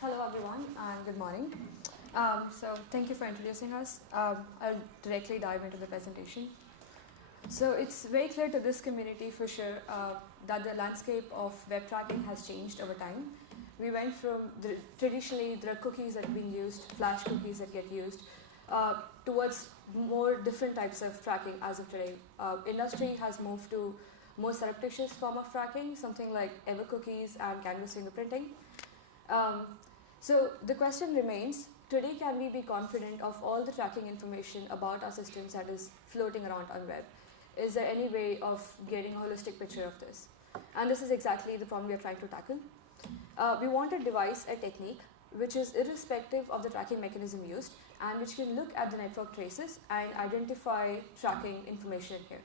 Hello everyone and good morning. So thank you for introducing us. I'll directly dive into the presentation. So it's very clear to this community for sure that the landscape of web tracking has changed over time. We went from traditionally there are cookies that are being used, flash cookies that get used, towards more different types of tracking as of today. Industry has moved to more surreptitious form of tracking, something like ever cookies and canvas fingerprinting. So the question remains, today can we be confident of all the tracking information about our systems that is floating around on web? Is there any way of getting a holistic picture of this? And this is exactly the problem we are trying to tackle. We want to devise a technique which is irrespective of the tracking mechanism used and which can look at the network traces and identify tracking information here.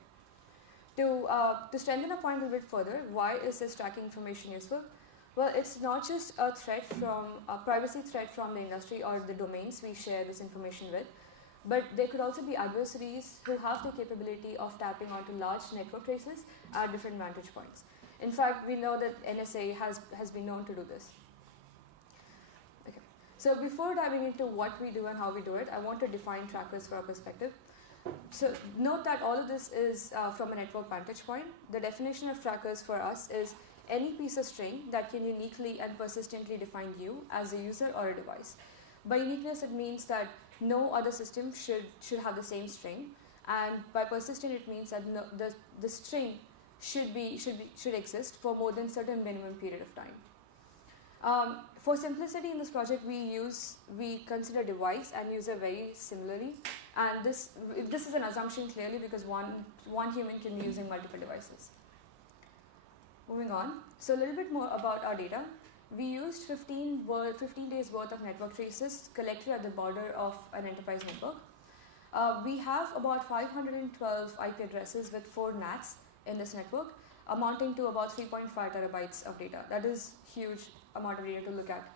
To strengthen a point a little bit further, why is this tracking information useful? Well, it's not just a threat from a privacy threat from the industry or the domains we share this information with, but there could also be adversaries who have the capability of tapping onto large network traces at different vantage points. In fact, we know that NSA has been known to do this. Okay. So before diving into what we do and how we do it, I want to define trackers for our perspective. So note that all of this is from a network vantage point. The definition of trackers for us is any piece of string that can uniquely and persistently define you as a user or a device. By uniqueness, it means that no other system should have the same string, and by persistent, it means that the string should exist for more than certain minimum period of time. For simplicity in this project, we consider device and user very similarly, and this is an assumption clearly because one human can be using multiple devices. Moving on, so a little bit more about our data. We used 15 days worth of network traces collected at the border of an enterprise network. We have about 512 IP addresses with 4 NATs in this network, amounting to about 3.5 terabytes of data. That is huge amount of data to look at.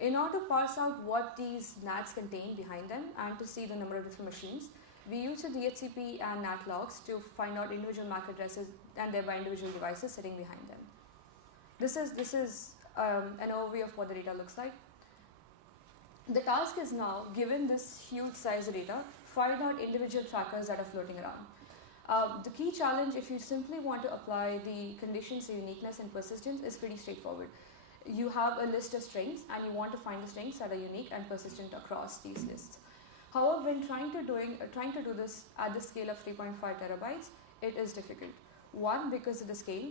In order to parse out what these NATs contain behind them and to see the number of different machines, we use the DHCP and NAT logs to find out individual MAC addresses and thereby individual devices sitting behind them. This is an overview of what the data looks like. The task is now, given this huge size of data, find out individual trackers that are floating around. The key challenge, if you simply want to apply the conditions of uniqueness and persistence, is pretty straightforward. You have a list of strings and you want to find the strings that are unique and persistent across these lists. However, when trying to do this at the scale of 3.5 terabytes, it is difficult. One, because of the scale.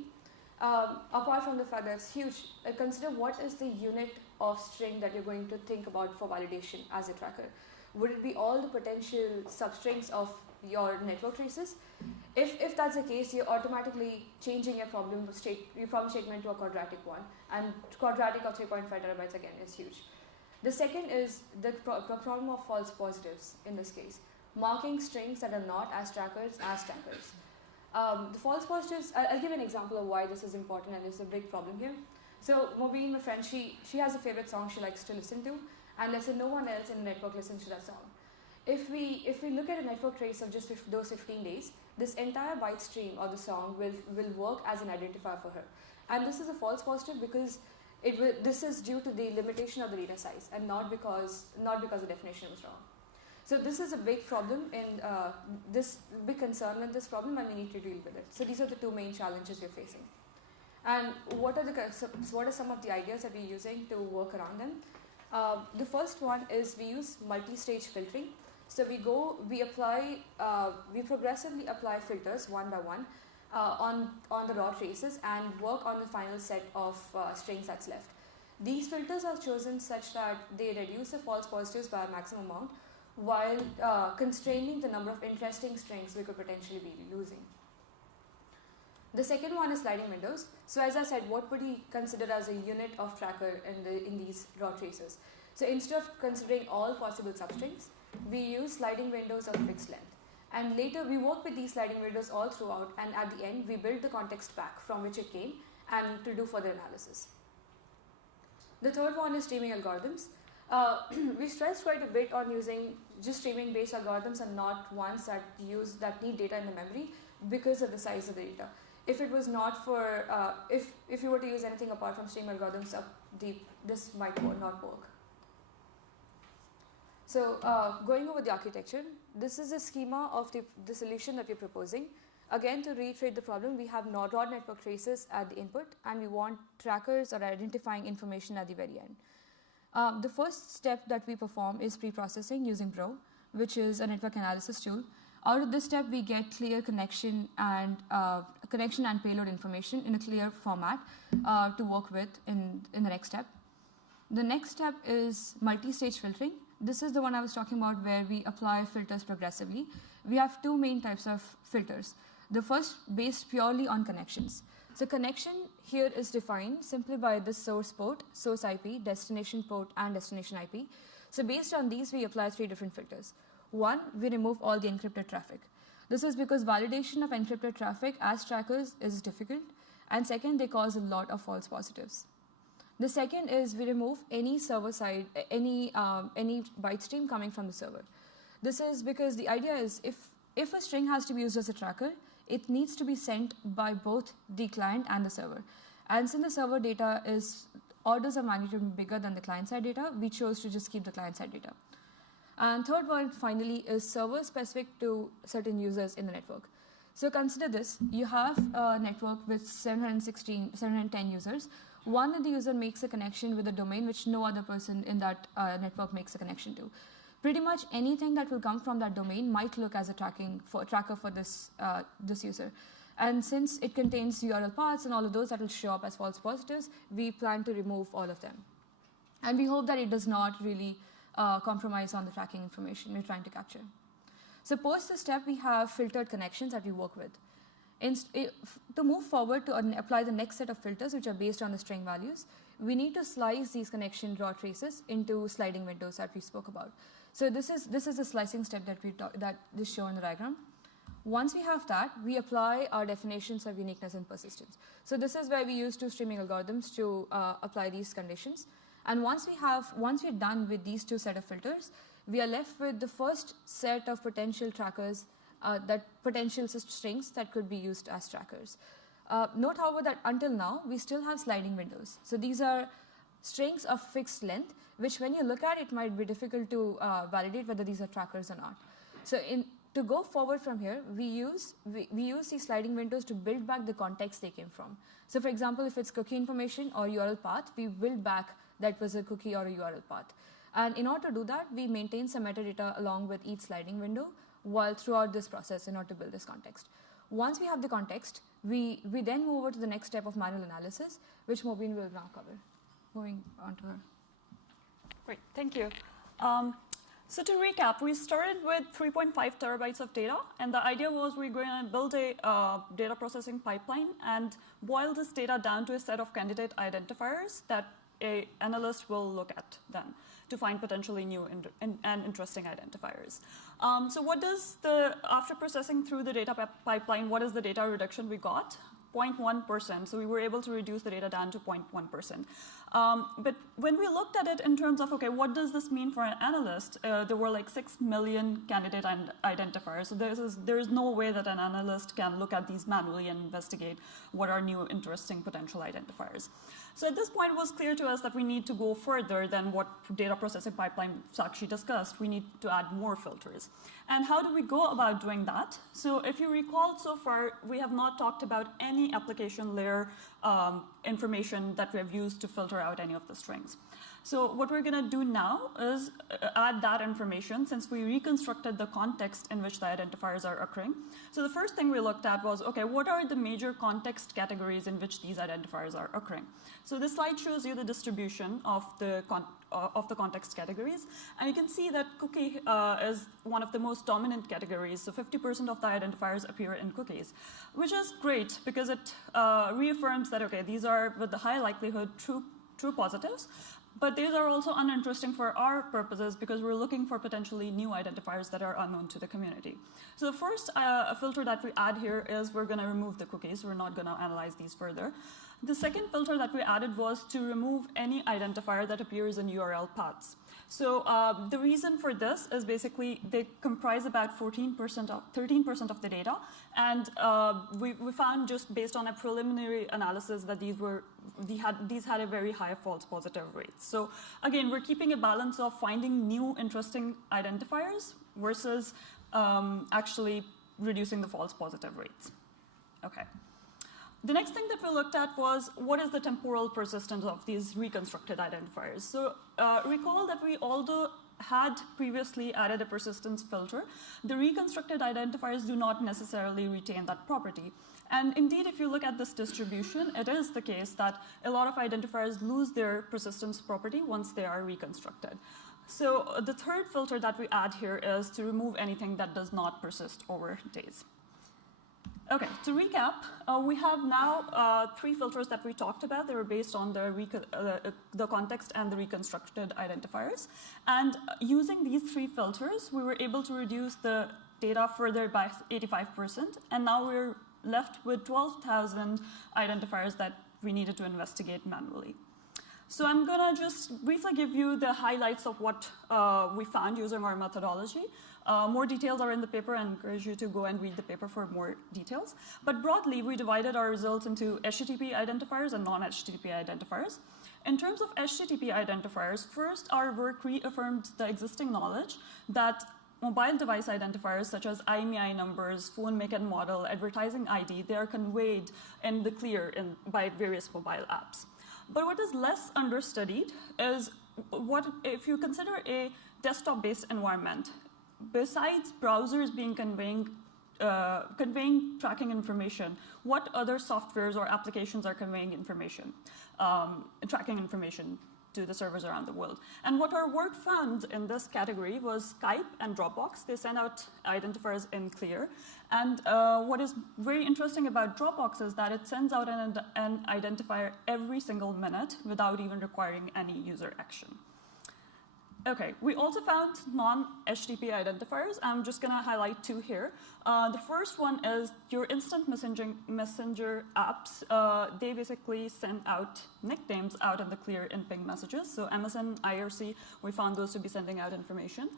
Apart from the fact that it's huge, consider what is the unit of string that you're going to think about for validation as a tracker. Would it be all the potential substrings of your network traces? If that's the case, you're automatically changing your problem statement to a quadratic one, and quadratic of 3.5 terabytes again is huge. The second is the problem of false positives in this case, marking strings that are not as trackers as trackers. The false positives, I'll give an example of why this is important and it's a big problem here. So Mobin, my friend, she has a favorite song she likes to listen to, and let's say no one else in the network listens to that song. If we look at a network trace of just those 15 days, this entire byte stream of the song will work as an identifier for her. And this is a false positive because this is due to the limitation of the data size and not because the definition was wrong. So this is a big problem and this big concern with this problem, and we need to deal with it. So these are the two main challenges we're facing. And what are some of the ideas that we're using to work around them? The first one is we use multi-stage filtering. So we progressively apply filters one by one on the raw traces and work on the final set of strings that's left. These filters are chosen such that they reduce the false positives by a maximum amount while constraining the number of interesting strings we could potentially be losing. The second one is sliding windows. So as I said, what would we consider as a unit of tracker in these raw traces? So instead of considering all possible substrings, we use sliding windows of fixed length. And later we work with these sliding windows all throughout, and at the end we build the context back from which it came and to do further analysis. The third one is streaming algorithms. We stressed quite a bit on using just streaming based algorithms and not ones that need data in the memory because of the size of the data. if it was not for, if you were to use anything apart from stream algorithms up deep, this might not work. So going over the architecture, this is a schema of the solution that we're proposing. Again, to reiterate the problem, we have rod network traces at the input, and we want trackers or identifying information at the very end. The first step that we perform is pre-processing using Bro, which is a network analysis tool. Out of this step, we get clear connection and payload information in a clear format to work with in the next step. The next step is multi-stage filtering. This is the one I was talking about, where we apply filters progressively. We have two main types of filters. The first based purely on connections. So connection here is defined simply by the source port, source IP, destination port, and destination IP. So based on these, we apply three different filters. One, we remove all the encrypted traffic. This is because validation of encrypted traffic as trackers is difficult. And second, they cause a lot of false positives. The second is we remove any server side, any byte stream coming from the server. This is because the idea is if a string has to be used as a tracker, it needs to be sent by both the client and the server. And since the server data is orders of magnitude bigger than the client-side data, we chose to just keep the client-side data. And third one, finally, is server-specific to certain users in the network. So consider this. You have a network with 710 users. One of the user makes a connection with a domain which no other person in that network makes a connection to. Pretty much anything that will come from that domain might look as a tracker for this user. And since it contains URL paths and all of those that will show up as false positives, we plan to remove all of them. And we hope that it does not really compromise on the tracking information we're trying to capture. So post this step, we have filtered connections that we work with. To move forward to apply the next set of filters, which are based on the string values, we need to slice these connection raw traces into sliding windows that we spoke about. So this is the slicing step that is shown in the diagram. Once we have that, we apply our definitions of uniqueness and persistence. So this is where we use two streaming algorithms to apply these conditions. And once we're done with these two set of filters, we are left with the first set of potential trackers, potential strings that could be used as trackers. Note, however, that until now, we still have sliding windows. So these are strings of fixed length, which when you look at it, might be difficult to validate whether these are trackers or not. So to go forward from here, we use these sliding windows to build back the context they came from. So for example, if it's cookie information or URL path, we build back that was a cookie or a URL path. And in order to do that, we maintain some metadata along with each sliding window while throughout this process in order to build this context. Once we have the context, we then move over to the next step of manual analysis, which Mobin will now cover. Moving on to her. Great, thank you. So to recap, we started with 3.5 terabytes of data, and the idea was we're going to build a data processing pipeline and boil this data down to a set of candidate identifiers that an analyst will look at then to find potentially new and interesting identifiers. So what does after processing through the data pipeline, what is the data reduction we got? 0.1%, so we were able to reduce the data down to 0.1%. But when we looked at it in terms of, okay, what does this mean for an analyst? There were like 6 million candidate identifiers. So there is no way that an analyst can look at these manually and investigate what are new interesting potential identifiers. So at this point, it was clear to us that we need to go further than what data processing pipeline Sakshi discussed. We need to add more filters. And how do we go about doing that? So if you recall, so far, we have not talked about any application layer information that we have used to filter out any of the strings. So what we're going to do now is add that information since we reconstructed the context in which the identifiers are occurring. So the first thing we looked at was, okay, what are the major context categories in which these identifiers are occurring? So this slide shows you the distribution of the context categories. And you can see that cookie is one of the most dominant categories. So 50% of the identifiers appear in cookies, which is great because it reaffirms that, okay, these are with the high likelihood true positives. But these are also uninteresting for our purposes because we're looking for potentially new identifiers that are unknown to the community. So the first filter that we add here is we're going to remove the cookies. We're not going to analyze these further. The second filter that we added was to remove any identifier that appears in URL paths. So the reason for this is basically they comprise about 13% of the data, and we found just based on a preliminary analysis that these had a very high false positive rate. So again, we're keeping a balance of finding new interesting identifiers versus actually reducing the false positive rates. Okay. The next thing that we looked at was what is the temporal persistence of these reconstructed identifiers. So recall that we although had previously added a persistence filter, the reconstructed identifiers do not necessarily retain that property. And indeed, if you look at this distribution, it is the case that a lot of identifiers lose their persistence property once they are reconstructed. So the third filter that we add here is to remove anything that does not persist over days. Okay, to recap, we have now 3 filters that we talked about. They were based on the context and the reconstructed identifiers. And using these 3 filters, we were able to reduce the data further by 85%. And now we're left with 12,000 identifiers that we needed to investigate manually. So I'm going to just briefly give you the highlights of what we found using our methodology. More details are in the paper, and I encourage you to go and read the paper for more details. But broadly, we divided our results into HTTP identifiers and non-HTTP identifiers. In terms of HTTP identifiers, first, our work reaffirmed the existing knowledge that mobile device identifiers such as IMEI numbers, phone make and model, advertising ID, they are conveyed in the clear by various mobile apps. But what is less understudied is what if you consider a desktop-based environment, besides browsers being conveying tracking information, what other softwares or applications are conveying information, tracking information to the servers around the world? And what our work found in this category was Skype and Dropbox. They send out identifiers in clear. And what is very interesting about Dropbox is that it sends out an identifier every single minute without even requiring any user action. Okay, we also found non-HTTP identifiers. I'm just going to highlight 2 here. The first one is your instant messenger apps. They basically send out nicknames out in the clear in ping messages. So MSN, IRC, we found those to be sending out information.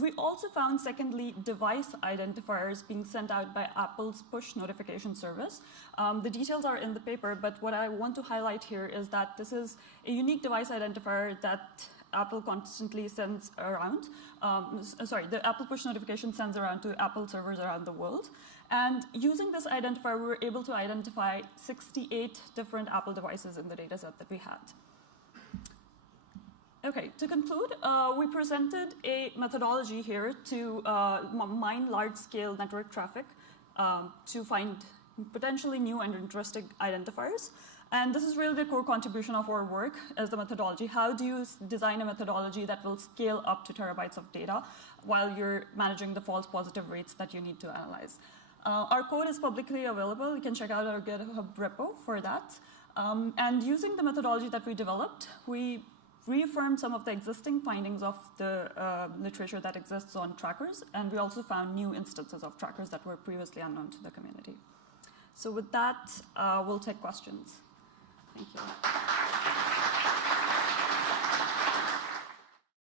We also found, secondly, device identifiers being sent out by Apple's push notification service. The details are in the paper, but what I want to highlight here is that this is a unique device identifier that Apple constantly sends around. The Apple push notification sends around to Apple servers around the world. And using this identifier, we were able to identify 68 different Apple devices in the dataset that we had. Okay, to conclude, we presented a methodology here to mine large-scale network traffic to find potentially new and interesting identifiers. And this is really the core contribution of our work as the methodology. How do you design a methodology that will scale up to terabytes of data while you're managing the false positive rates that you need to analyze? Our code is publicly available. You can check out our GitHub repo for that. And using the methodology that we developed, we reaffirmed some of the existing findings of the literature that exists on trackers. And we also found new instances of trackers that were previously unknown to the community. So with that, we'll take questions. Thank you.